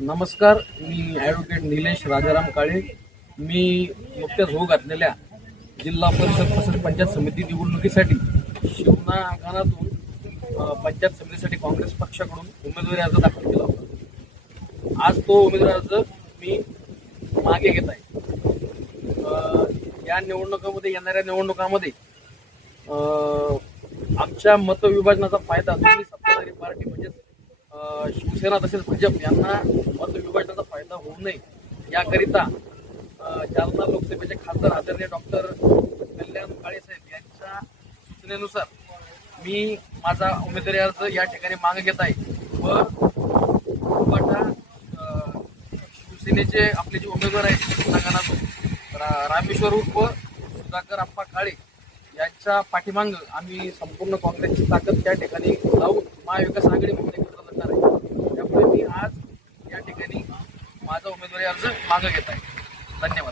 नमस्कार, मी ॲडव्होकेट निलेश राजाराम काळे. मी नुकत्याच होऊ घातलेल्या जिल्हा परिषद तसेच पंचायत समिती निवडणुकीसाठी शिवना आंगणातून पंचायत समितीसाठी काँग्रेस पक्षाकडून उमेदवारी अर्ज दाखल केला होता. आज तो उमेदवारी अर्ज मी मागे घेत आहे. या निवडणुकामध्ये येणाऱ्या निवडणुकामध्ये आमच्या मतविभाजनाचा फायदा दोन्ही सत्ताधारी पार्टी म्हणजेच शिवसेना तसेच भाजप यांना मतविभाजनाचा फायदा होऊ नये याकरिता जालना लोकसभेचे खासदार आदरणीय डॉक्टर कल्याण काळे साहेब यांच्या सूचनेनुसार मी माझा उमेदवारी अर्ज या ठिकाणी मागे घेत आहे व शिवसेनेचे आपले जे उमेदवार आहेत संघातून रामेश्वर उर्फ सुधाकर आप्पा काळे यांच्या पाठीमाग आम्ही संपूर्ण काँग्रेसची ताकद त्या ठिकाणी लावून महाविकास आघाडीमध्ये एकत्र लढणार आहे. त्यामुळे मी आज या ठिकाणी माझा उमेदवारी अर्ज मागे घेत आहे. धन्यवाद.